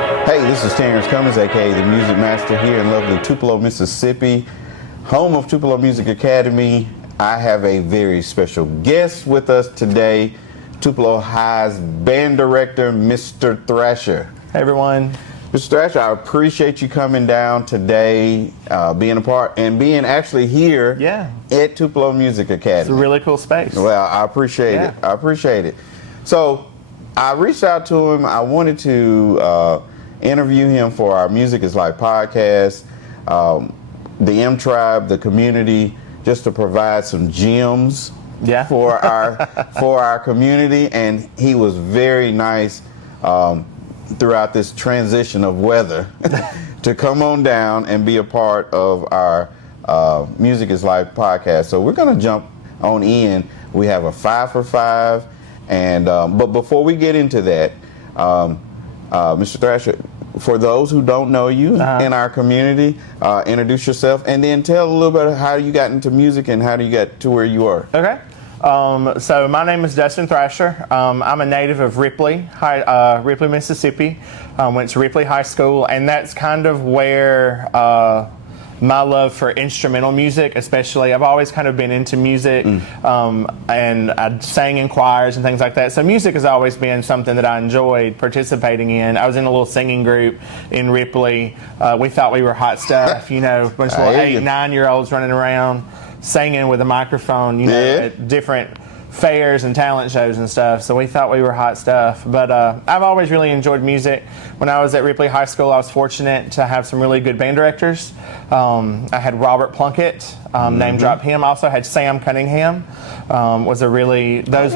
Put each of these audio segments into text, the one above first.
Hey, this is Terrence Cummins, aka the Music Master here in lovely Tupelo, Mississippi, home of Tupelo Music Academy. I have a very special guest with us today, Tupelo High's band director, Mr. Thrasher. Hey everyone. Mr. Thrasher, I appreciate you coming down today, being a part, and being actually here at Tupelo Music Academy. It's a really cool space. Well, I appreciate it. I appreciate it. So, I reached out to him. I wanted to interview him for our Music is Life podcast, the M Tribe, the community, just to provide some gems for our community. And he was very nice throughout this transition of weather to come on down and be a part of our Music is Life podcast. So we're going to jump on in. We have a 5 for 5, and but before we get into that, Mr. Thrasher, for those who don't know you in our community, introduce yourself and then tell a little bit of how you got into music and how you got to where you are. Okay. So my name is Dustin Thrasher. I'm a native of Ripley, Mississippi. Went to Ripley High School, and that's kind of where my love for instrumental music, especially, I've always kind of been into music, and I sang in choirs and things like that. So music has always been something that I enjoyed participating in. I was in a little singing group in Ripley. We thought we were hot stuff, you know, a bunch of little 8, 9-year-olds running around singing with a microphone, you know, at different fairs and talent shows and stuff. So we thought we were hot stuff. But I've always really enjoyed music. When I was at Ripley High School, I was fortunate to have some really good band directors. I had Robert Plunkett, name drop him. I also had Sam Cunningham. Was a really those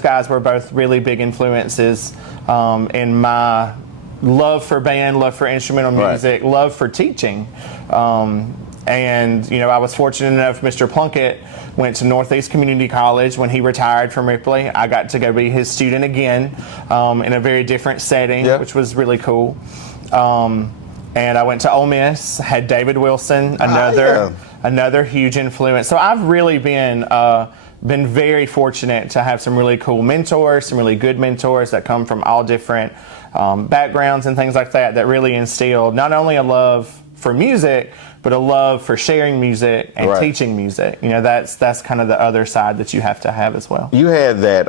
guys were both really big influences in my love for band, love for instrumental music, love for teaching. And, you know, I was fortunate enough, Mr. Plunkett went to Northeast Community College. When he retired from Ripley, I got to go be his student again in a very different setting, which was really cool. And I went to Ole Miss, had David Wilson, another huge influence. So I've really been very fortunate to have some really cool mentors, some really good mentors that come from all different backgrounds and things like that really instilled not only a love for music, but a love for sharing music and teaching music. You know, that's kind of the other side that you have to have as well. You had that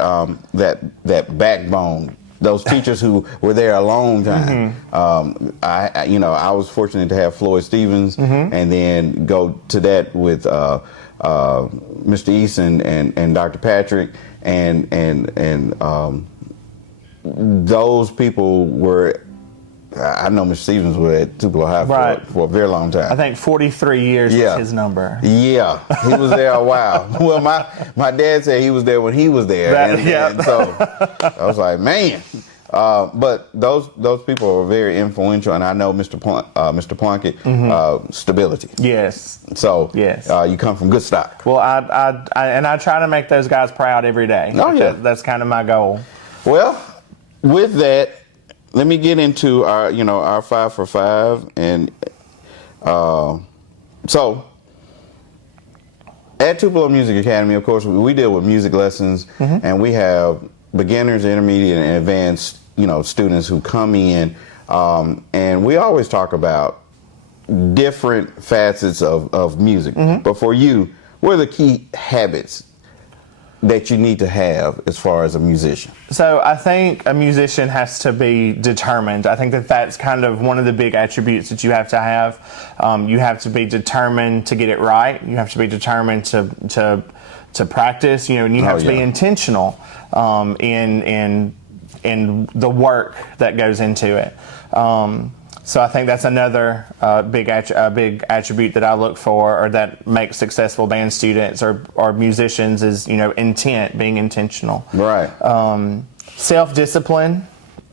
backbone. Those teachers who were there a long time. I was fortunate to have Floyd Stevens, and then go to that with Mr. Eason and Dr. Patrick, and those people were. I know Mr. Stevens was at Tupelo High for a very long time. I think 43 years was his number. Yeah, he was there a while. Well, my dad said he was there when he was there, and so I was like, man. But those people were very influential, and I know Mr. Plunkett, stability. Yes. So you come from good stock. Well, I try to make those guys proud every day. Oh yeah, that's kind of my goal. Well, with that, let me get into our 5 for 5, and so at Tupelo Music Academy, of course, we deal with music lessons, and we have beginners, intermediate, and advanced, students who come in, and we always talk about different facets of music. But for you, what are the key habits that you need to have as far as a musician? So I think a musician has to be determined. I think that's kind of one of the big attributes that you have to have. You have to be determined to get it right. You have to be determined to practice. And you have to be intentional in the work that goes into it. So I think that's another big attribute that I look for, or that makes successful band students or musicians, is intent, being intentional. Right. Self-discipline,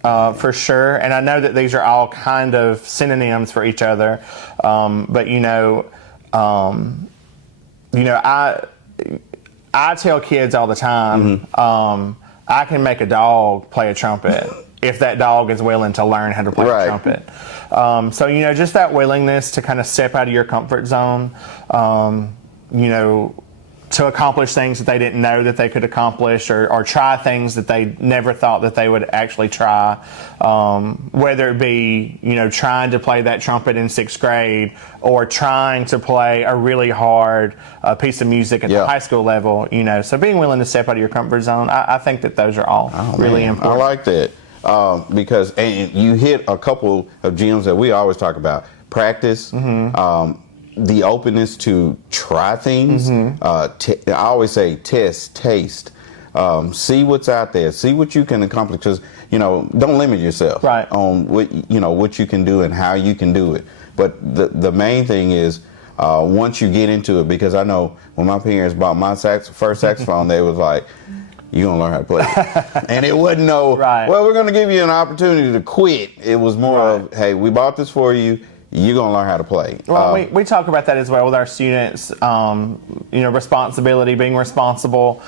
for sure. And I know that these are all kind of synonyms for each other, but I tell kids all the time, I can make a dog play a trumpet if that dog is willing to learn how to play a trumpet. So, just that willingness to kind of step out of your comfort zone, to accomplish things that they didn't know that they could accomplish, or try things that they never thought that they would actually try. Whether it be, trying to play that trumpet in 6th grade, or trying to play a really hard piece of music at the high school level, So being willing to step out of your comfort zone, I think that those are all really important. I like that. Because and you hit a couple of gems that we always talk about: practice, the openness to try things. I always say test, taste, see what's out there, see what you can accomplish. Because don't limit yourself on what you can do and how you can do it. But the main thing is once you get into it, because I know when my parents bought my first saxophone, they was like, you're going to learn how to play. And it wasn't well, we're going to give you an opportunity to quit. It was more of, hey, we bought this for you. You're going to learn how to play. Well, we talk about that as well with our students, responsibility, being responsible,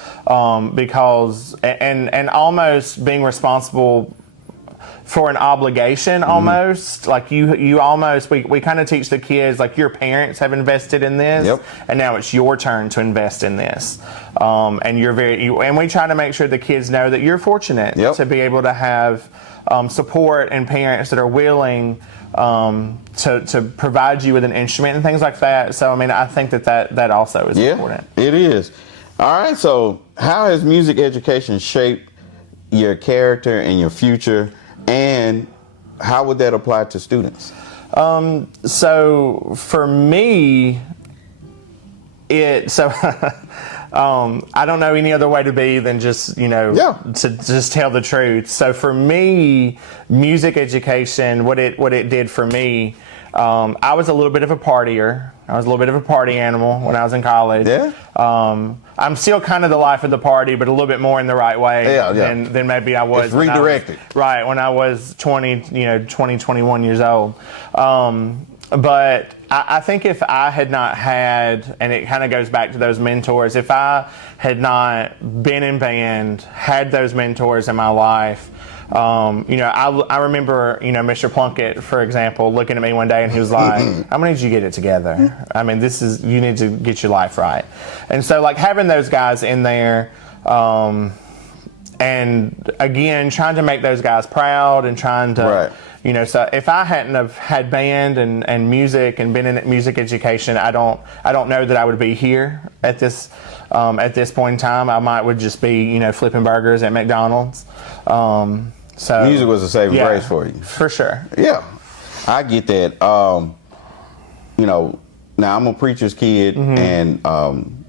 because, and almost being responsible for an obligation almost. Like you almost, we kind of teach the kids, like, your parents have invested in this, and now it's your turn to invest in this. And and we try to make sure the kids know that you're fortunate to be able to have support and parents that are willing to provide you with an instrument and things like that. So, I think that also is important. It is. All right, so how has music education shaped your character and your future? And how would that apply to students? So for me, I don't know any other way to be than just, to just tell the truth. So for me, music education, what it did for me, I was a little bit of a partier. I was a little bit of a party animal when I was in college. I'm still kind of the life of the party, but a little bit more in the right way than maybe I was. It's redirected. When I was 21 years old. But I think if I had not had, and it kind of goes back to those mentors, if I had not been in band, had those mentors in my life, I remember, Mr. Plunkett, for example, looking at me one day and he was like, I'm going to need you to get it together. You need to get your life right. And so, like, having those guys in there, and again, trying to make those guys proud and trying to, so if I hadn't have had band and music and been in music education, I don't know that I would be here at this point in time. I would just be, flipping burgers at McDonald's. So music was a saving grace for you. For sure. Yeah, I get that. Now I'm a preacher's kid, and even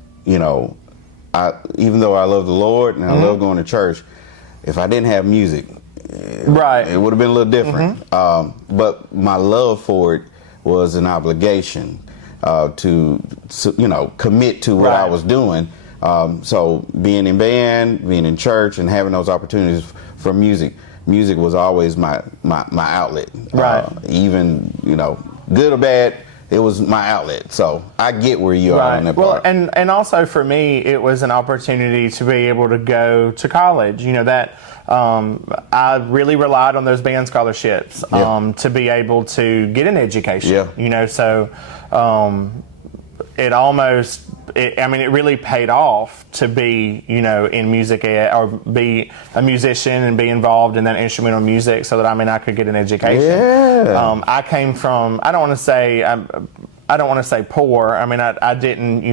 though I love the Lord and I love going to church, if I didn't have music, it would have been a little different. But my love for it was an obligation to commit to what I was doing. So being in band, being in church, and having those opportunities for music was always my outlet. Even good or bad, it was my outlet. So I get where you are on that part. Well, and also for me, it was an opportunity to be able to go to college. I really relied on those band scholarships to be able to get an education. So it really paid off to be, in music ed, or be a musician and be involved in that instrumental music, so that I could get an education. I came from, I don't want to say poor. I didn't,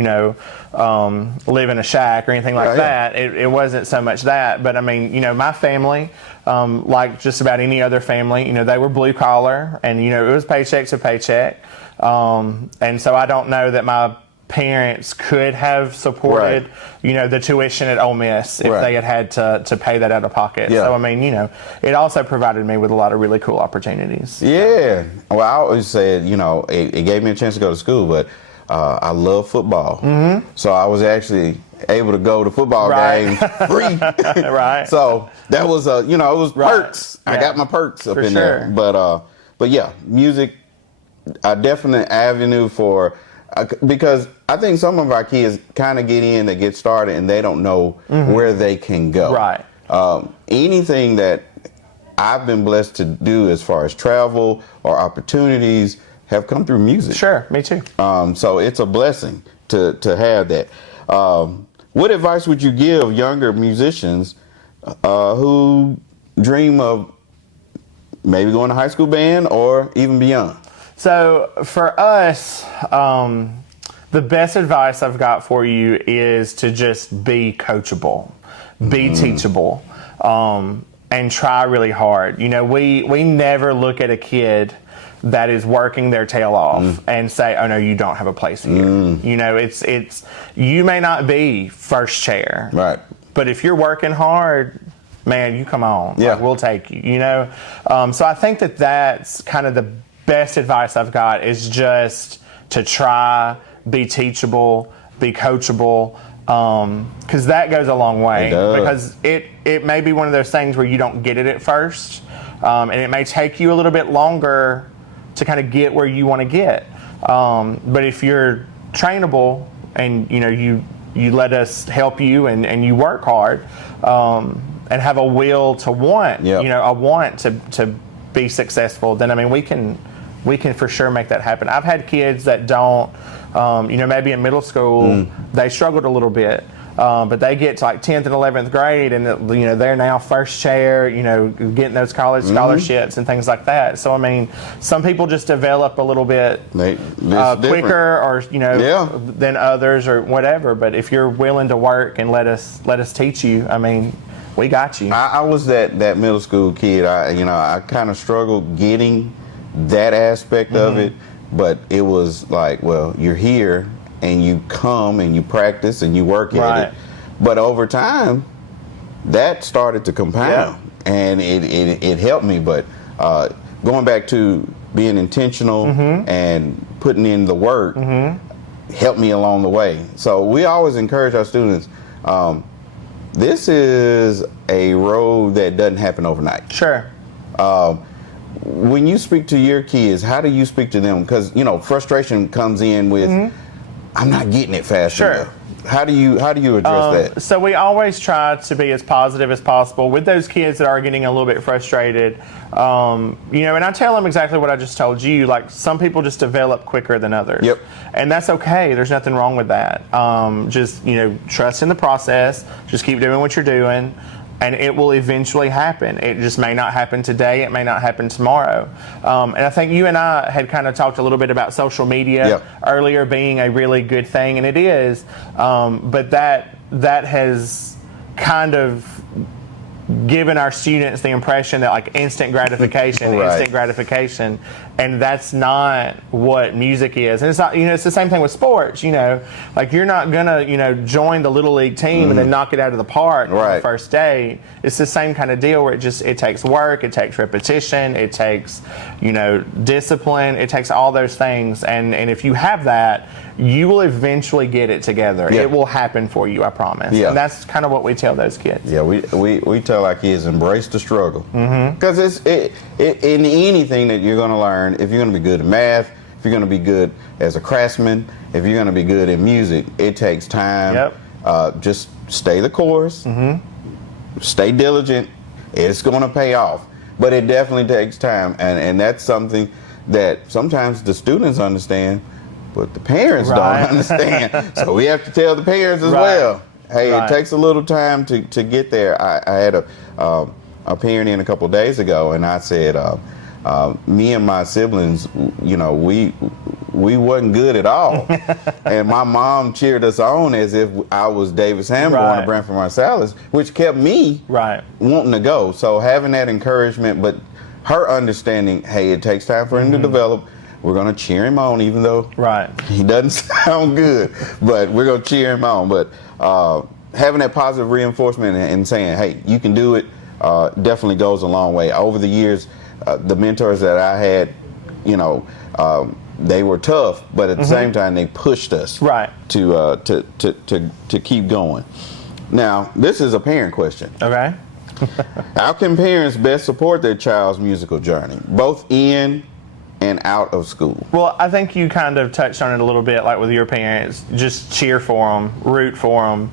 live in a shack or anything like that. It wasn't so much that, but my family, like just about any other family, they were blue collar, and it was paycheck to paycheck. And so I don't know that my parents could have supported, the tuition at Ole Miss if they had to pay that out of pocket. So, it also provided me with a lot of really cool opportunities. Yeah. Well, I always said, it gave me a chance to go to school, but I love football. So I was actually able to go to football games free. So that was, it was perks. I got my perks up in there. But yeah, music, a definite avenue for, because I think some of our kids kind of they get started, and they don't know where they can go. Anything that I've been blessed to do as far as travel or opportunities have come through music. Sure, me too. So it's a blessing to have that. What advice would you give younger musicians who dream of maybe going to high school band or even beyond? So for us, the best advice I've got for you is to just be coachable, be teachable, and try really hard. You know, we never look at a kid that is working their tail off and say, oh no, you don't have a place here. You know, it's you may not be first chair, Right. but if you're working hard, man, you come on. Yeah. Like, we'll take you, you know? So I think that's kind of the best advice I've got, is just to try, be teachable, be coachable, because that goes a long way. It does. Because it may be one of those things where you don't get it at first, and it may take you a little bit longer to kind of get where you want to get. But if you're trainable and, you know, you let us help you and you work hard, and have a will to want, Yep. you know, a want to be successful, then I mean we can for sure make that happen. I've had kids that don't, you know, maybe in middle school they struggled a little bit, but they get to like 10th and 11th grade, and you know they're now first chair, you know, getting those college scholarships and things like that. So I mean, some people just develop a little bit quicker, or you know, than others, or whatever. But if you're willing to work and let us teach you, I mean, we got you. I was that middle school kid. I kind of struggled getting that aspect of it, but it was like, well, you're here and you come and you practice and you work at it. But over time, that started to compound, and it helped me. But going back to being intentional and putting in the work helped me along the way. So we always encourage our students. This is a road that doesn't happen overnight. Sure. When you speak to your kids, how do you speak to them? Because, you know, frustration comes in with, I'm not getting it fast enough. How do you address that? So we always try to be as positive as possible with those kids that are getting a little bit frustrated. You know, and I tell them exactly what I just told you. Like, some people just develop quicker than others. Yep. And that's okay. There's nothing wrong with that. Just, you know, trust in the process. Just keep doing what you're doing, and it will eventually happen. It just may not happen today. It may not happen tomorrow. And I think you and I had kind of talked a little bit about social media earlier being a really good thing, and it is. But that has kind of given our students the impression that, like, instant gratification, and that's not what music is. And it's not, you know, it's the same thing with sports, you know, like, you're not gonna, you know, join the little league team and then knock it out of the park on the first day. It's the same kind of deal where it takes work, it takes repetition, it takes, you know, discipline, it takes all those things, and if you have that, you will eventually get it together. It will happen for you, I promise. And that's kind of what we tell those kids. Yeah, we tell our kids, embrace the struggle, because in anything that you're going to learn, if you're going to be good at math, if you're going to be good as a craftsman, if you're going to be good at music, it takes time. Just stay the course, stay diligent. It's going to pay off, but it definitely takes time, and that's something that sometimes the students understand, but the parents don't understand. So we have to tell the parents as well. Hey, it takes a little time to get there. I had a parent in a couple of days ago, and I said, me and my siblings, you know, we wasn't good at all. And my mom cheered us on as if I was Davis Hammer going to Branford Marsalis, which kept me wanting to go. So having that encouragement, but her understanding, hey, it takes time for him to develop. We're going to cheer him on, even though he doesn't sound good, but we're going to cheer him on. But having that positive reinforcement and saying, hey, you can do it, definitely goes a long way. Over the years, the mentors that I had, you know, they were tough, but at the same time, they pushed us to keep going. Now, this is a parent question. Okay. How can parents best support their child's musical journey, both in and out of school? Well, I think you kind of touched on it a little bit, like with your parents. Just cheer for them, root for them,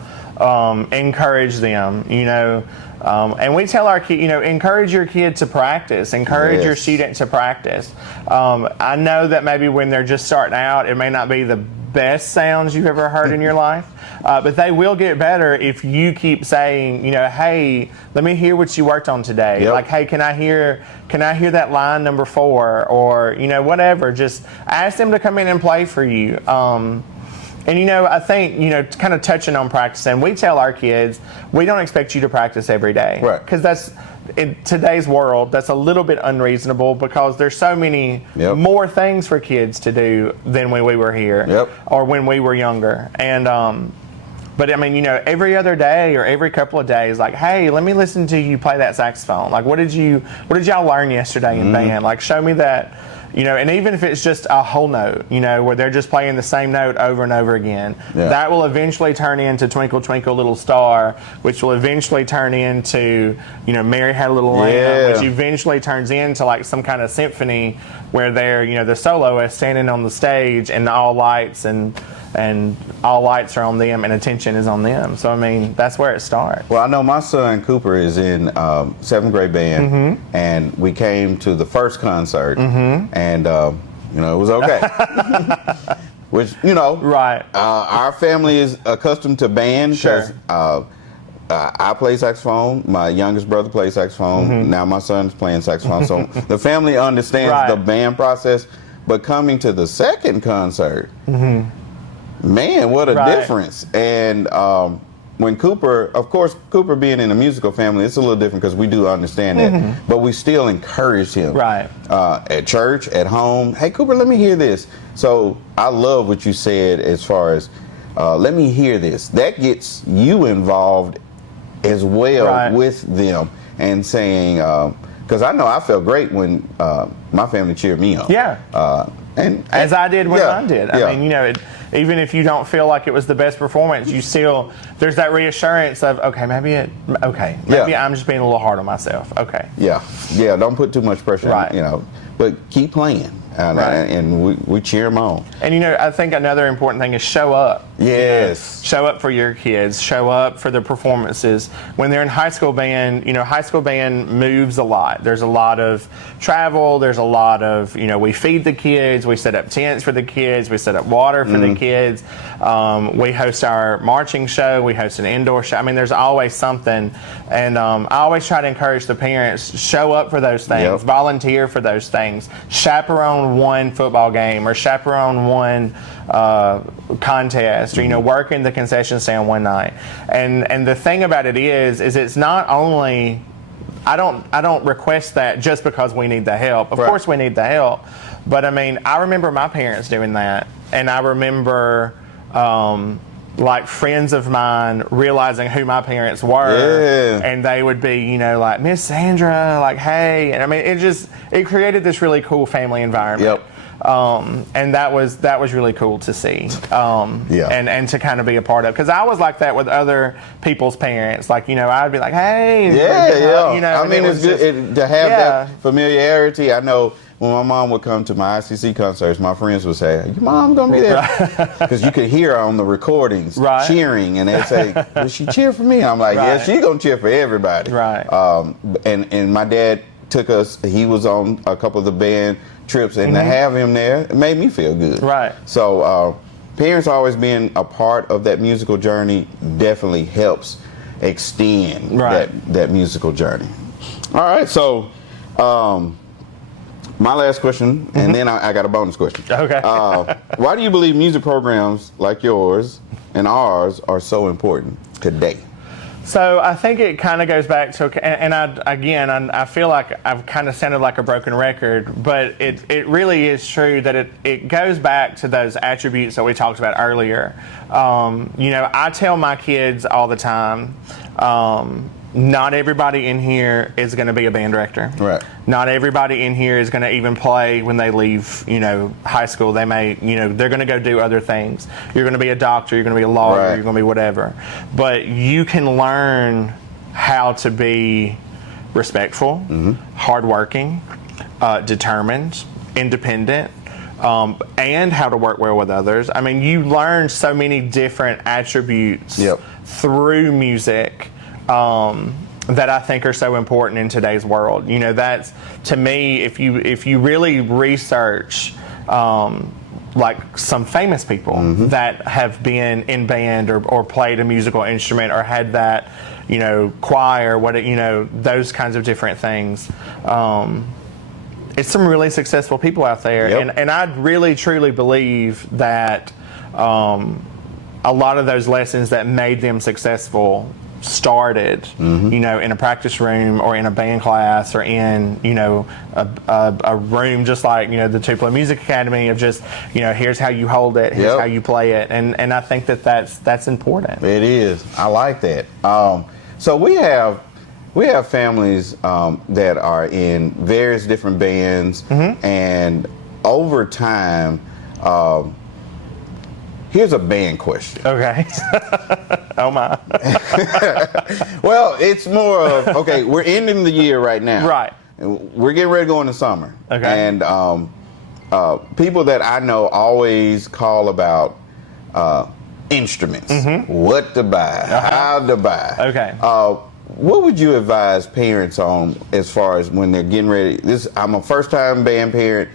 encourage them, you know. And we tell our kid, you know, encourage your kid to practice, encourage your student to practice. I know that maybe when they're just starting out, it may not be the best sounds you've ever heard in your life, but they will get better if you keep saying, hey, let me hear what you worked on today. Yep. Like, hey, can I hear that line number 4, or whatever. Just ask them to come in and play for you. And I think kind of touching on practicing, we tell our kids we don't expect you to practice every day, right? Because that's, in today's world, that's a little bit unreasonable, because there's so many more things for kids to do than when we were here, or when we were younger. And but I mean, every other day or every couple of days, like, hey, let me listen to you play that saxophone. Like, what did y'all learn yesterday in band? Like, show me that. And even if it's just a whole note, where they're just playing the same note over and over again, that will eventually turn into Twinkle, Twinkle, Little Star, which will eventually turn into, Mary Had a Little Lamb, which eventually turns into like some kind of symphony where they're, the soloist standing on the stage and all lights and all lights are on them and attention is on them. So, I mean, that's where it starts. Well, I know my son Cooper is in 7th grade band, and we came to the first concert, and, it was okay. Which, right. Our family is accustomed to band because I play saxophone. My youngest brother plays saxophone. Now my son's playing saxophone. So the family understands the band process. But coming to the second concert, man, what a difference. And when Cooper, of course, Cooper being in a musical family, it's a little different because we do understand that. But we still encourage him at church, at home. Hey, Cooper, let me hear this. So I love what you said as far as let me hear this. That gets you involved as well with them and saying, because I know I felt great when my family cheered me on. And as I did when I did. I mean, even if you don't feel like it was the best performance, you still, there's that reassurance of, okay, maybe I'm just being a little hard on myself. Okay. Yeah, don't put too much pressure on, but keep playing. And we cheer them on. And I think another important thing is show up. Yes. Show up for your kids. Show up for the performances. When they're in high school band, high school band moves a lot. There's a lot of travel. There's a lot of, we feed the kids. We set up tents for the kids. We set up water for the kids. We host our marching show. We host an indoor show. I mean, there's always something. And I always try to encourage the parents, show up for those things. Volunteer for those things. Chaperone one football game or chaperone one contest, or work in the concession stand one night. And the thing about it is it's not only, I don't request that just because we need the help. Of course we need the help, but I mean, I remember my parents doing that, and I remember like friends of mine realizing who my parents were, and they would be, like, Miss Sandra, like, hey, and I mean, it created this really cool family environment. And that was really cool to see, and to kind of be a part of, because I was like that with other people's parents. Like, I'd be like, hey, I mean, it's good to have that familiarity. I know when my mom would come to my ICC concerts, my friends would say, your mom gonna be there? Because you could hear her on the recordings cheering, and they'd say, will she cheer for me? And I'm like, yeah, she's gonna cheer for everybody. And my dad took us, he was on a couple of the band trips, and to have him there, it made me feel good. So parents always being a part of that musical journey definitely helps extend that musical journey. All right, so my last question, and then I got a bonus question. Okay. Why do you believe music programs like yours and ours are so important today? So I think it kind of goes back to, and I feel like I've kind of sounded like a broken record, but it really is true that it goes back to those attributes that we talked about earlier. I tell my kids all the time, not everybody in here is going to be a band director. Not everybody in here is going to even play when they leave, high school. They may, they're going to go do other things. You're going to be a doctor. You're going to be a lawyer. You're going to be whatever. But you can learn how to be respectful, hardworking, determined, independent, and how to work well with others. I mean, you learn so many different attributes through music that I think are so important in today's world. That's, to me, if you really research like some famous people that have been in band or played a musical instrument or had that, choir, those kinds of different things. It's some really successful people out there. Yep. And I really, truly believe that a lot of those lessons that made them successful started, in a practice room or in a band class or in, a room just like, the Tupelo Music Academy of just, here's how you hold it, here's how you play it. And I think that's important. It is. I like that. So we have families that are in various different bands, and over time, here's a band question. Okay. Oh my. Well, it's more of, okay, we're ending the year right now. Right. We're getting ready to go into summer. Okay. And people that I know always call about instruments, what to buy, how to buy. Okay. What would you advise parents on as far as when they're getting ready? I'm a first-time band parent.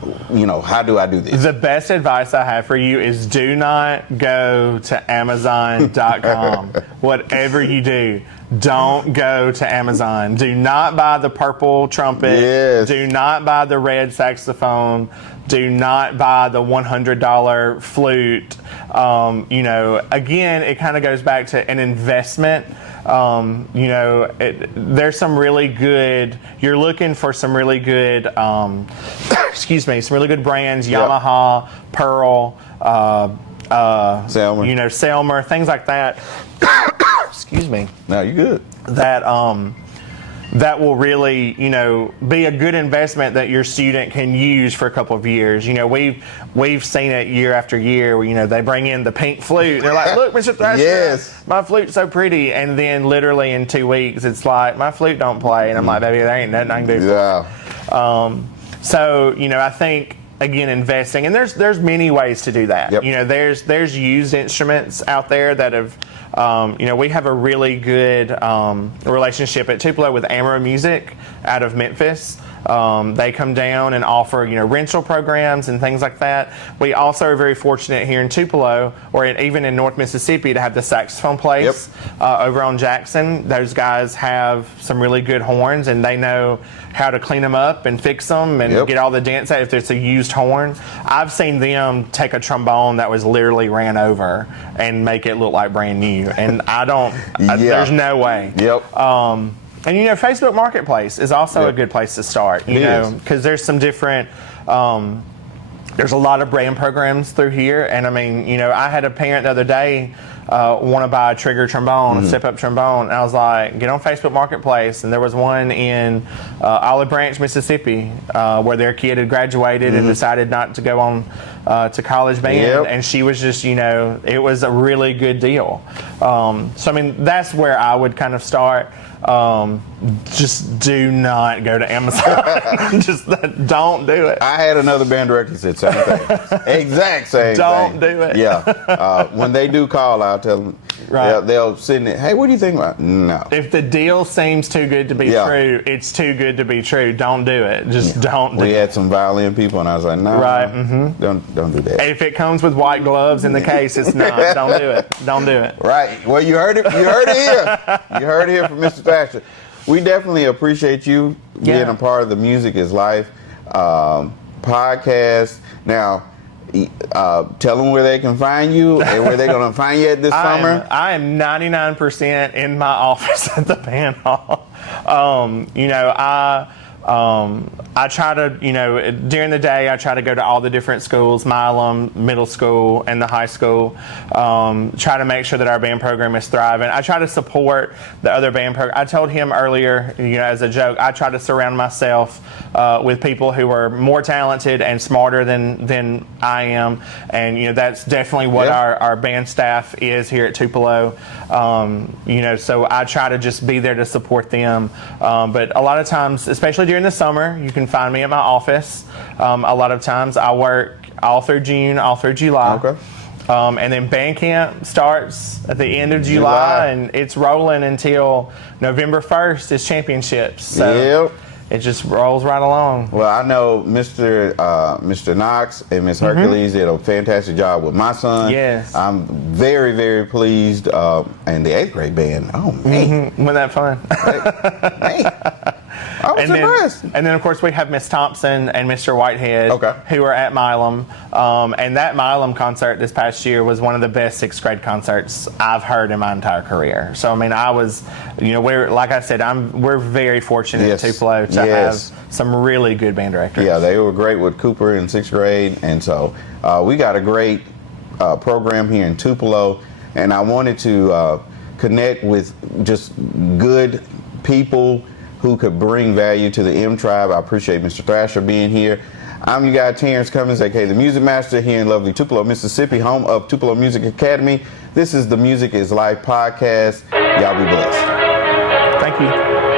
How do I do this? The best advice I have for you is do not go to Amazon.com. Whatever you do, don't go to Amazon. Do not buy the purple trumpet. Yes. Do not buy the red saxophone. Do not buy the $100 flute. Again, it kind of goes back to an investment. There's some really good, you're looking for some really good, some really good brands, Yamaha, Pearl, Selmer. Selmer, things like that. Excuse me. No, you're good. That will really, be a good investment that your student can use for a couple of years. We've seen it year after year where, they bring in the pink flute. They're like, look, Mr. Thrasher, yes, my flute's so pretty. And then literally in 2 weeks, it's like, my flute don't play. And I'm like, baby, there ain't nothing I can do. Yeah. So, I think, again, investing, and there's many ways to do that. Yep. There's used instruments out there that have, we have a really good relationship at Tupelo with Amara Music out of Memphis. They come down and offer, rental programs and things like that. We also are very fortunate here in Tupelo, or even in North Mississippi, to have the saxophone place over on Jackson. Those guys have some really good horns, and they know how to clean them up and fix them and get all the dents out if it's a used horn. I've seen them take a trombone that was literally ran over and make it look like brand new. And there's no way. Yep. And Facebook Marketplace is also a good place to start, because there's some different, there's a lot of brand programs through here. And I mean, I had a parent the other day want to buy a trigger trombone, a step-up trombone. And I was like, get on Facebook Marketplace. And there was one in Olive Branch, Mississippi, where their kid had graduated and decided not to go on to college band. And she was just, it was a really good deal. So, I mean, that's where I would kind of start. Just do not go to Amazon. Just don't do it. I had another band director said same thing. Exact same Don't thing. do it. Yeah. When they do call, I'll tell them. Right. They'll send it. Hey, what do you think about? No. If the deal seems too good to be true, it's too good to be true. Don't do it. Just don't do it. We had some violin people, and I was like, no. Right. Don't do that. If it comes with white gloves in the case, it's not. Don't do it. Don't do it. Right. Well, you heard it. You heard it here. You heard it here from Mr. Thrasher. We definitely appreciate you being a part of the Music is Life podcast. Now, tell them where they can find you and where they're going to find you at this summer. I am 99% in my office at the band hall. I try to, during the day, I try to go to all the different schools, Milam, middle school, and the high school. Try to make sure that our band program is thriving. I try to support the other band program. I told him earlier, as a joke, I try to surround myself with people who are more talented and smarter than I am. And, that's definitely what our band staff is here at Tupelo. So I try to just be there to support them. But a lot of times, especially during the summer, you can find me at my office. A lot of times I work all through June, all through July. Okay. And then band camp starts at the end of July, and it's rolling until November 1st is championships. So it just rolls right along. Well, I know Mr. Knox and Miss Hercules did a fantastic job with my son. Yes. I'm very, very pleased. And the 8th grade band, oh man. Wasn't that fun? Man. I was impressed. And then, of course, we have Miss Thompson and Mr. Whitehead, who are at Milam. And that Milam concert this past year was one of the best 6th grade concerts I've heard in my entire career. So, I mean, I was, like I said, we're very fortunate at Tupelo to have some really good band directors. Yeah, they were great with Cooper in 6th grade. And so we got a great program here in Tupelo. And I wanted to connect with just good people who could bring value to the M Tribe. I appreciate Mr. Thrasher being here. I'm your guy, Terrence Cummins, aka the Music Master, here in lovely Tupelo, Mississippi, home of Tupelo Music Academy. This is the Music is Life podcast. Y'all be blessed. Thank you.